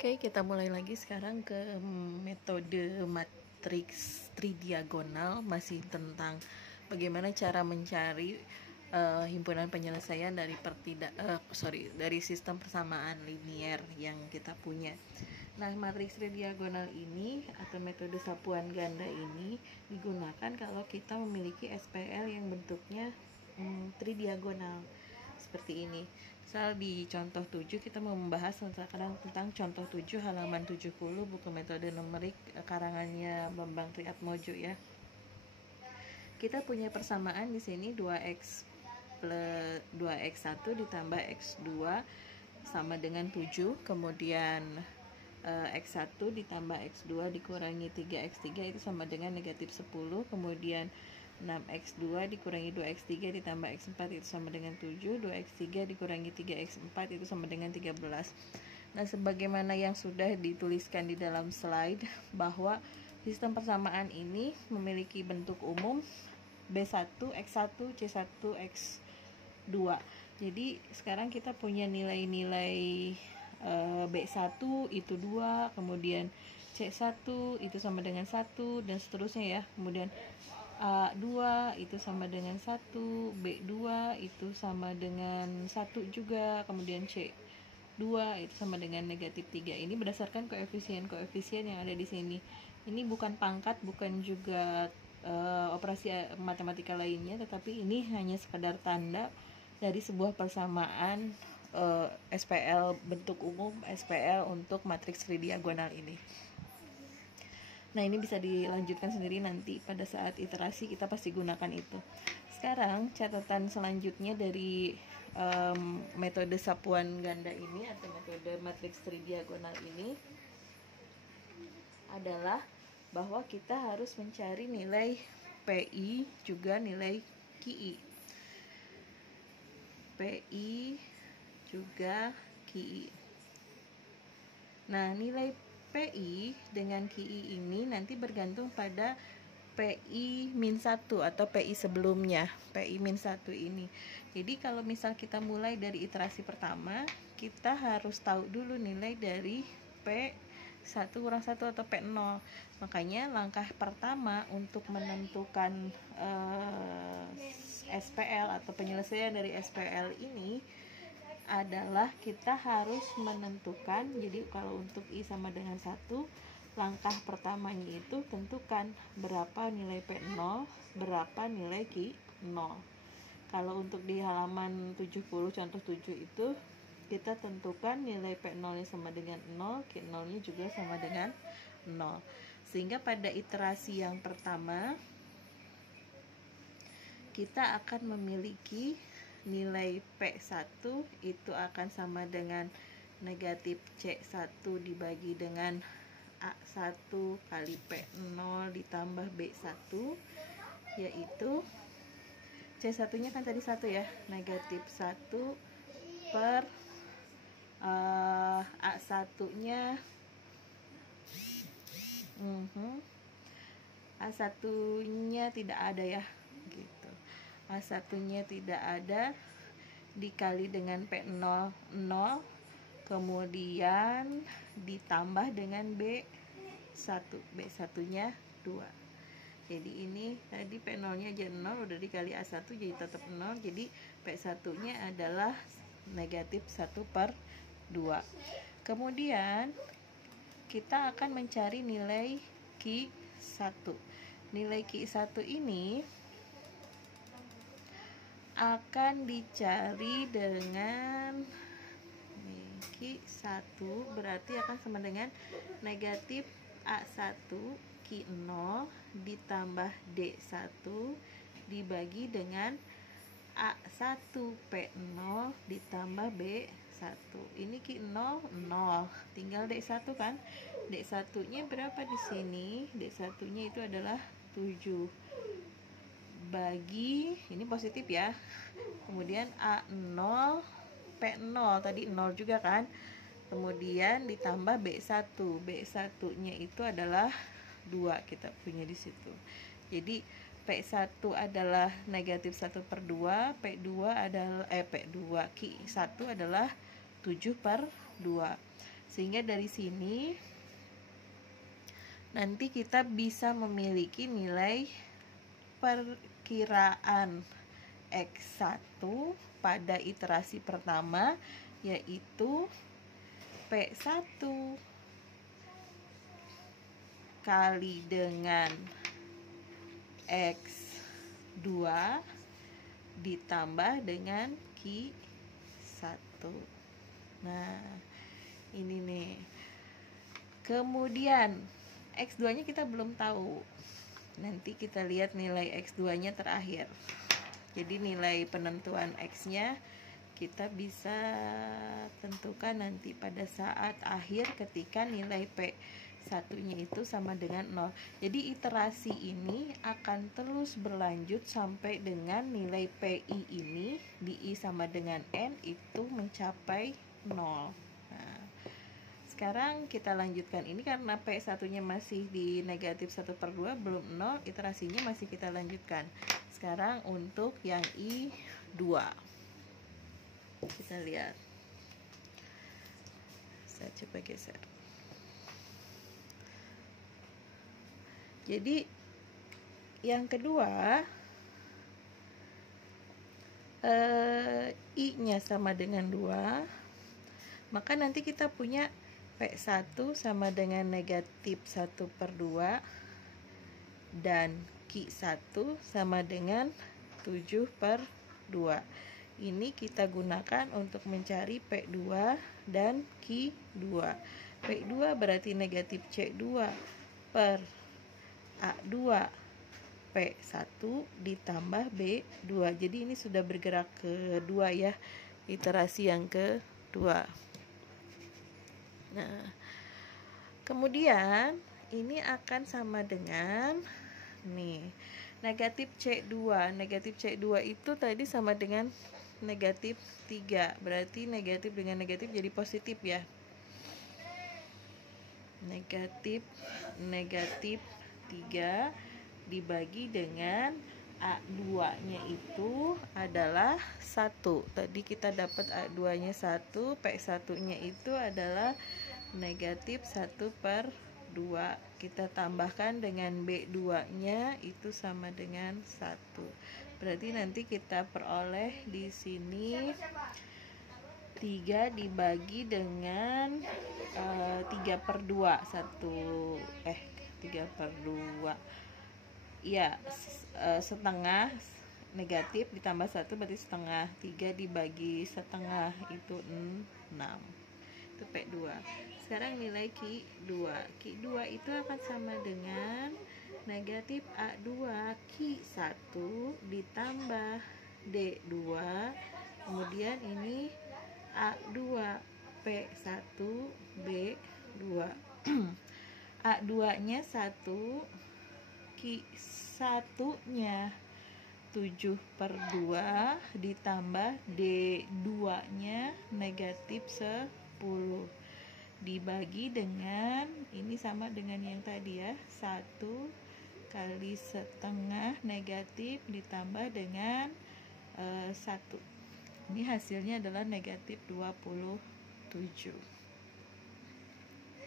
Oke, kita mulai lagi sekarang ke metode matriks tridiagonal, masih tentang bagaimana cara mencari himpunan penyelesaian dari dari sistem persamaan linier yang kita punya. Nah, matriks tridiagonal ini atau metode sapuan ganda ini digunakan kalau kita memiliki SPL yang bentuknya tridiagonal seperti ini. Misal di contoh 7 kita mau membahas tentang contoh 7 halaman 70 buku metode numerik karangannya Bambang Triatmojo ya. Kita punya persamaan di sini 2x plus 2x1 ditambah x2 sama dengan 7, kemudian x1 ditambah x2 dikurangi 3x3 itu sama dengan negatif 10, kemudian 6x2 dikurangi 2x3 ditambah x4 itu sama dengan 7, 2x3 dikurangi 3x4 itu sama dengan 13. Nah, sebagaimana yang sudah dituliskan di dalam slide, bahwa sistem persamaan ini memiliki bentuk umum B1, X1, C1, X2. Jadi sekarang kita punya nilai-nilai B1 itu 2, kemudian C1 itu sama dengan 1, dan seterusnya ya. Kemudian A2 itu sama dengan 1, B2 itu sama dengan 1 juga, kemudian C2 itu sama dengan negatif 3. Ini berdasarkan koefisien yang ada di sini. Ini bukan pangkat, bukan juga operasi matematika lainnya, tetapi ini hanya sekedar tanda dari sebuah persamaan SPL bentuk umum, SPL untuk matriks tridiagonal ini. Nah, ini bisa dilanjutkan sendiri nanti pada saat iterasi kita pasti gunakan itu. Sekarang catatan selanjutnya dari metode sapuan ganda ini atau metode matriks tridiagonal ini adalah bahwa kita harus mencari nilai PI juga nilai QI. PI juga QI. Nah, nilai PI dengan QI ini nanti bergantung pada PI min 1 atau PI sebelumnya, PI min 1 ini. Jadi kalau misal kita mulai dari iterasi pertama, kita harus tahu dulu nilai dari P1 kurang 1 atau P0. Makanya langkah pertama untuk menentukan SPL atau penyelesaian dari SPL ini adalah kita harus menentukan. Jadi kalau untuk I sama dengan 1, langkah pertamanya itu tentukan berapa nilai P0, berapa nilai Q0. Kalau untuk di halaman 70 contoh 7 itu kita tentukan nilai P0 nya sama dengan 0, Q0 nya juga sama dengan 0. Sehingga pada iterasi yang pertama kita akan memiliki nilai P1 itu akan sama dengan negatif C1 dibagi dengan A1 kali P0 ditambah B1, yaitu C1 nya kan tadi 1 ya, negatif 1 per A1 nya A1 nya tidak ada ya gitu. A1 nya tidak ada dikali dengan P0 0, kemudian ditambah dengan B1 nya 2. Jadi ini tadi P0 nya aja 0, udah dikali A1 jadi tetap 0, jadi P1 nya adalah negatif 1/2. Kemudian kita akan mencari nilai Q1. Nilai Q1 ini akan dicari dengan Q1 berarti akan sama dengan negatif A1 Q0 ditambah D1 dibagi dengan A1 P0 ditambah B1. Ini Q0 0, tinggal D1 kan. D1 nya berapa di sini? D1 nya itu adalah 7 bagi, ini positif ya, kemudian A0 P0 tadi 0 juga kan, kemudian ditambah B1. B1 nya itu adalah 2 kita punya di situ. Jadi P1 adalah negatif 1/2, P2 adalah Q1 adalah 7/2. Sehingga dari sini nanti kita bisa memiliki nilai perkiraan X1 pada iterasi pertama, yaitu P1 kali dengan X2 ditambah dengan Q1. Nah, ini nih. Kemudian X2 nya kita belum tahu. Nanti kita lihat nilai X2 nya terakhir. Jadi nilai penentuan X nya kita bisa tentukan nanti pada saat akhir ketika nilai P1 nya itu sama dengan 0. Jadi iterasi ini akan terus berlanjut sampai dengan nilai PI ini di I sama dengan N itu mencapai 0. Sekarang kita lanjutkan ini karena P1 nya masih di negatif 1/2 belum 0, iterasinya masih kita lanjutkan. Sekarang untuk yang I2 kita lihat, saya coba geser. Jadi yang kedua I nya sama dengan 2, maka nanti kita punya P1 sama dengan negatif 1/2 dan Q1 sama dengan 7/2. Ini kita gunakan untuk mencari P2 dan Q2. P2 berarti negatif C2 per A2 P1 ditambah B2. Jadi ini sudah bergerak ke 2 ya, iterasi yang kedua. Nah, kemudian ini akan sama dengan nih negatif C2. Negatif C2 itu tadi sama dengan negatif 3. Berarti negatif dengan negatif jadi positif ya. Negatif 3 dibagi dengan A2 nya itu adalah 1. Tadi kita dapat A2 nya 1, P1 nya itu adalah negatif 1/2. Kita tambahkan dengan B2 nya itu sama dengan 1. Berarti nanti kita peroleh di sini 3 dibagi dengan 3/2. 3/2 ya, setengah, negatif ditambah 1 berarti setengah. 3 dibagi setengah itu 6. Itu P2. Sekarang nilai Q2. Q2 itu akan sama dengan negatif A2 Q1 ditambah D2. Kemudian ini A2 P1 B2. A2 nya 1, Q1 nya 7/2 ditambah D2 nya negatif 10 dibagi dengan ini sama dengan yang tadi ya, 1 kali setengah negatif ditambah dengan 1. Ini hasilnya adalah negatif 27.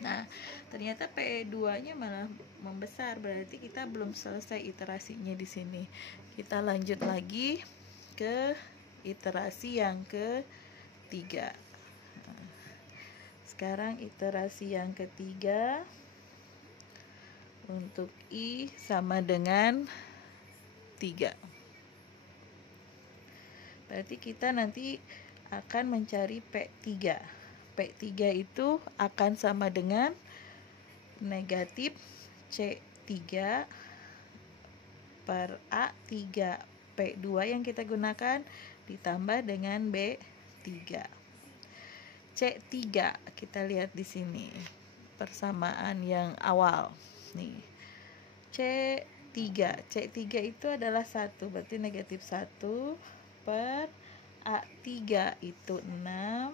Nah, ternyata P2 nya malah membesar, berarti kita belum selesai iterasinya di sini. Kita lanjut lagi ke iterasi yang ketiga. Sekarang iterasi yang ketiga untuk I sama dengan 3. Berarti kita nanti akan mencari P3. P3 itu akan sama dengan negatif C3 per A3 P2 yang kita gunakan ditambah dengan B3. C3 kita lihat di sini persamaan yang awal nih. C3 itu adalah 1, berarti negatif 1 per A3 itu 6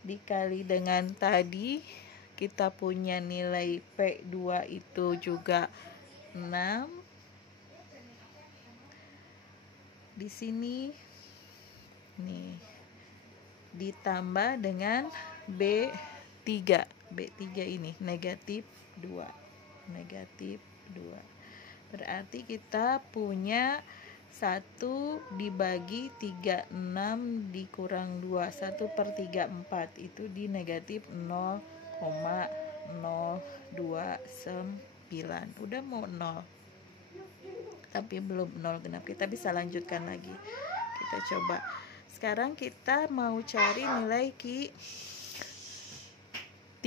dikali dengan tadi kita punya nilai P2 itu juga 6. Di sini nih ditambah dengan B3. 3. B3 ini negatif 2. Negatif 2. Berarti kita punya 1 dibagi 36 dikurang 2, 1/34, itu di negatif 0,029. Udah mau 0, tapi belum 0 genap. Kita bisa lanjutkan lagi. Kita coba. Sekarang kita mau cari nilai Q3.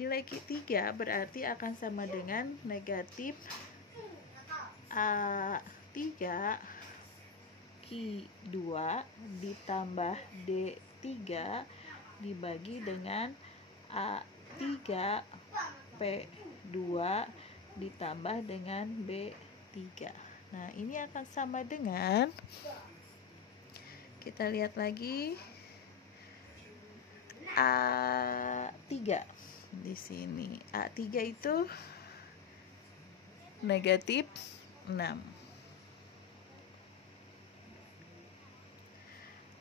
Nilai Q3 berarti akan sama dengan negatif A3 Q2 ditambah D3 dibagi dengan A3 P2 ditambah dengan B3. Nah, ini akan sama dengan, kita lihat lagi, A3 di sini. A3 itu negatif 6.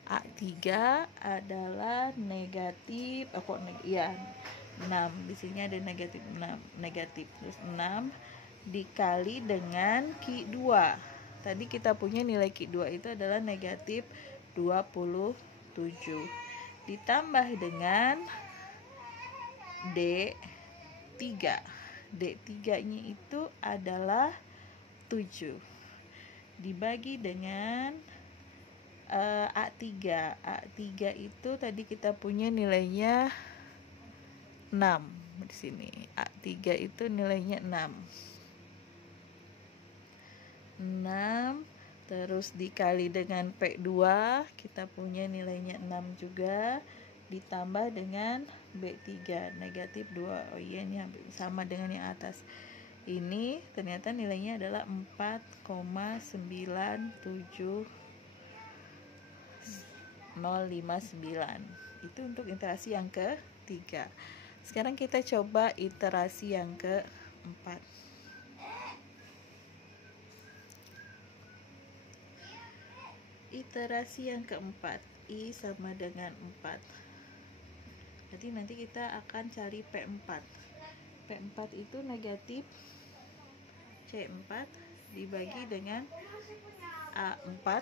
A3 adalah negatif 6. Di sini ada negatif 6. Negatif terus 6 dikali dengan Q2. Tadi kita punya nilai Q2 itu adalah negatif 27. Ditambah dengan D3. D3-nya itu adalah 7. Dibagi dengan A3. A3 itu tadi kita punya nilainya 6. Di sini A3 itu nilainya 6. Terus dikali dengan P2, kita punya nilainya 6 juga, ditambah dengan B3 negatif 2. Oh iya, ini sama dengan yang atas. Ini ternyata nilainya adalah 4,97059. Itu untuk iterasi yang ketiga. Sekarang kita coba iterasi yang keempat. Iterasi yang keempat, I sama dengan 4. Jadi nanti kita akan cari P4. P4 itu negatif C4 dibagi dengan A4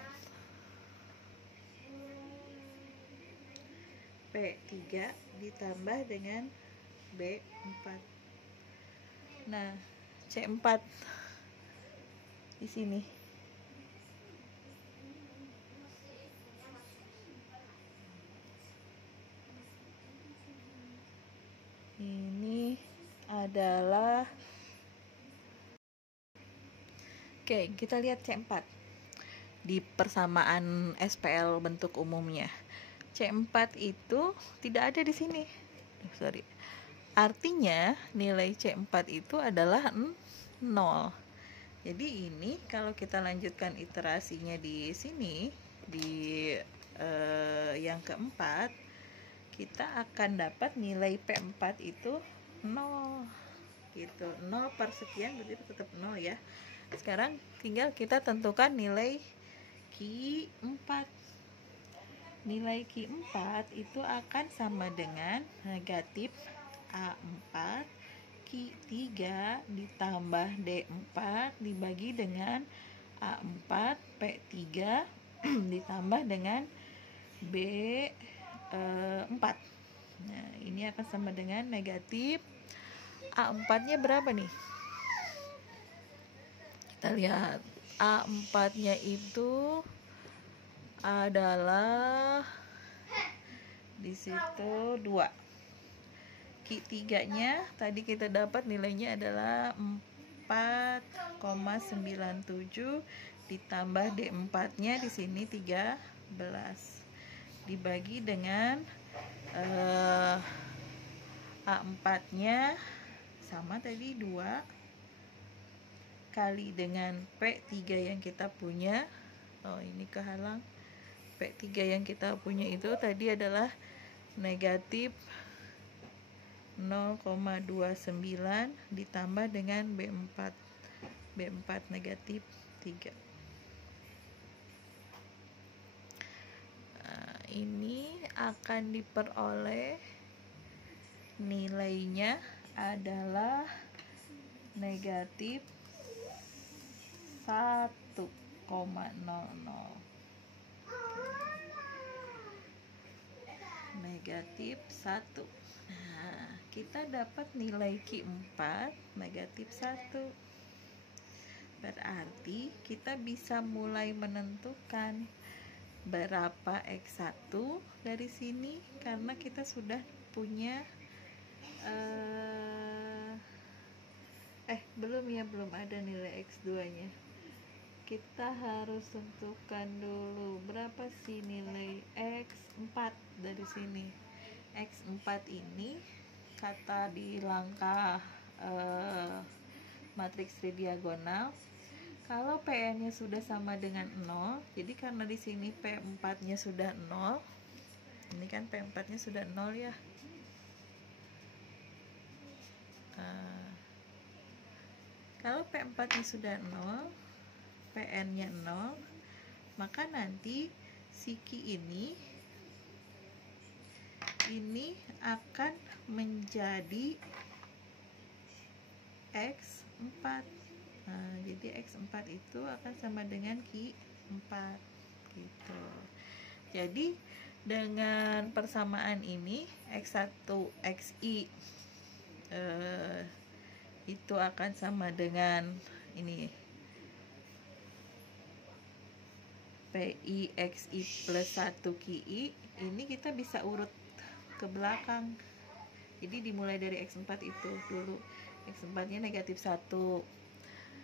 P3 ditambah dengan B4. Nah, C4 di sini. Ini adalah, oke, kita lihat C4 di persamaan SPL bentuk umumnya. C4 itu tidak ada di sini. Artinya nilai C4 itu adalah 0. Jadi ini kalau kita lanjutkan iterasinya di sini, di yang keempat, kita akan dapat nilai P4 itu 0 gitu. 0 per sekian berarti tetap 0 ya. Sekarang tinggal kita tentukan nilai Q4. Nilai Q4 itu akan sama dengan negatif A4 Q3 ditambah D4 dibagi dengan A4 P3 ditambah dengan B4. Nah, ini akan sama dengan negatif A4-nya berapa nih? Kita lihat. A4-nya itu adalah di situ 2. Q3-nya tadi kita dapat nilainya adalah 4,97 ditambah D4-nya di sini 13 dibagi dengan A4-nya sama tadi 2 kali dengan P3 yang kita punya. Oh, ini kehalang. P3 yang kita punya itu tadi adalah negatif 0,29 ditambah dengan B4. B4 negatif 3. ini akan diperoleh nilainya adalah negatif 1,00. Negatif 1. Nah, kita dapat nilai Q4 negatif 1. Berarti kita bisa mulai menentukan berapa X1 dari sini, karena kita sudah punya belum ada nilai X2 nya. Kita harus tentukan dulu berapa sih nilai X4 dari sini. X4 ini kata di langkah matriks tridiagonal, kalau PN nya sudah sama dengan 0, jadi karena di sini P4 nya sudah 0, ini kan P4 nya sudah 0 ya. Kalau P4 nya sudah 0, PN nya 0, maka nanti si Q ini akan menjadi X4. Nah, jadi X4 itu akan sama dengan Q4 gitu. Jadi dengan persamaan ini X1 XI itu akan sama dengan ini PI XI plus 1 QI. Ini kita bisa urut ke belakang. Jadi dimulai dari X4 itu dulu. X4 nya negatif 1.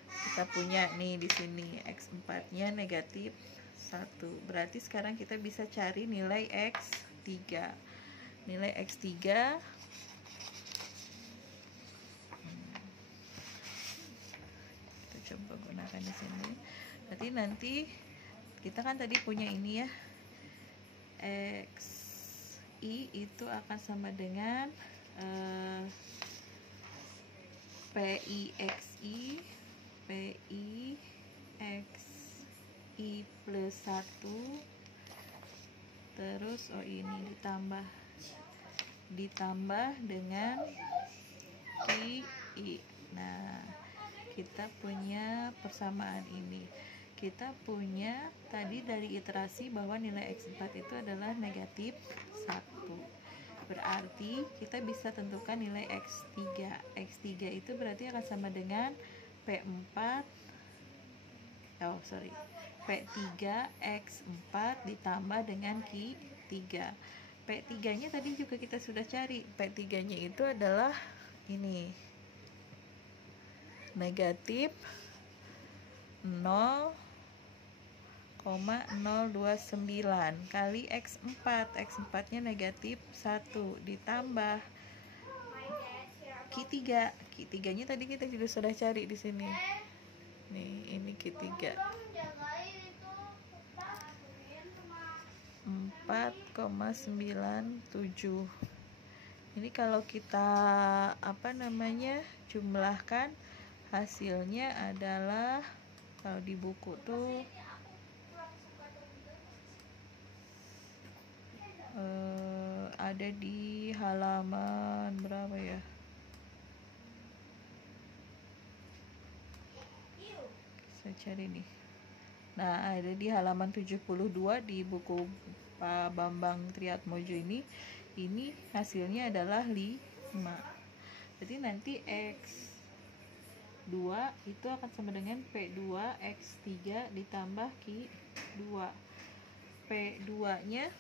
Kita punya nih di sini X4 nya negatif 1. Berarti sekarang kita bisa cari nilai X3. Nilai X3 kita coba gunakan di sini. Berarti nanti kita kan tadi punya ini ya, XI itu akan sama dengan PI XI plus 1, terus ini ditambah dengan QI. Nah, kita punya persamaan ini. Kita punya tadi dari iterasi bahwa nilai X4 itu adalah negatif 1. Berarti kita bisa tentukan nilai X3. X3 itu berarti akan sama dengan P3 X4 ditambah dengan Q3. P3 nya tadi juga kita sudah cari. P3 nya itu adalah ini, negatif 0,029 kali X4. X4 nya negatif 1 ditambah Q3. Q3 nya tadi kita juga sudah cari di sini. Nih, ini Q3 4,97. Ini kalau kita jumlahkan, hasilnya adalah, kalau di buku tuh ada di halaman berapa ya? Saya cari nih. Nah, ada di halaman 72 di buku Pak Bambang Triatmojo ini hasilnya adalah 5. Jadi nanti X2 itu akan sama dengan P2 X3 ditambah Q2. P2 nya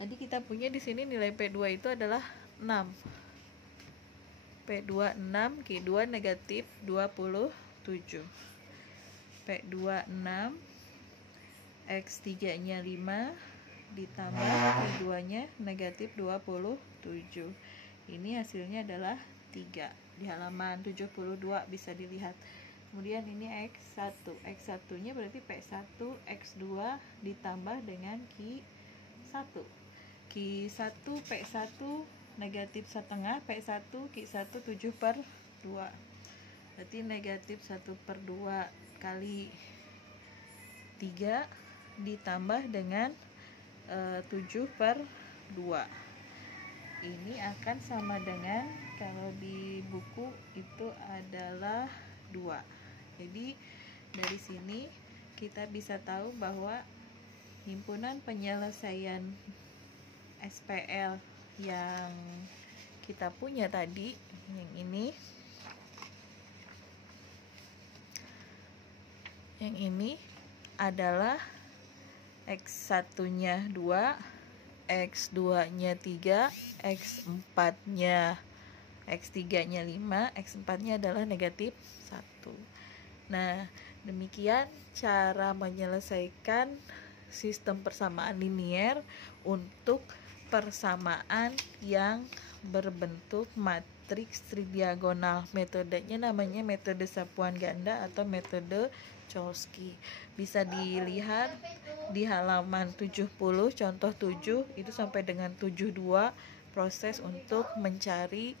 tadi kita punya di sini nilai P2 itu adalah 6. P2 6, Q2 negatif 27. P2 6, X3 nya 5 ditambah Q2 nya negatif 27. Ini hasilnya adalah 3. Di halaman 72 bisa dilihat. Kemudian ini X1. X1 nya berarti P1 X2 ditambah dengan Q1. Q1 P1 negatif setengah, P1 Q1 7/2. Berarti negatif 1/2 kali 3 ditambah dengan 7/2. Ini akan sama dengan, kalau di buku itu adalah 2. Jadi dari sini kita bisa tahu bahwa himpunan penyelesaian SPL yang kita punya tadi, yang ini adalah X1-nya 2, X2-nya 3, X4-nya 5, X4-nya adalah negatif 1. Nah, demikian cara menyelesaikan sistem persamaan linier untuk persamaan yang berbentuk matriks tridiagonal. Metodenya namanya metode sapuan ganda atau metode Chomsky. Bisa dilihat di halaman 70 contoh 7 itu sampai dengan 72 proses untuk mencari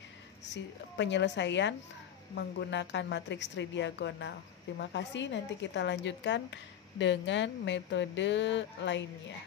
penyelesaian menggunakan matriks tridiagonal. Terima kasih, nanti kita lanjutkan dengan metode lainnya.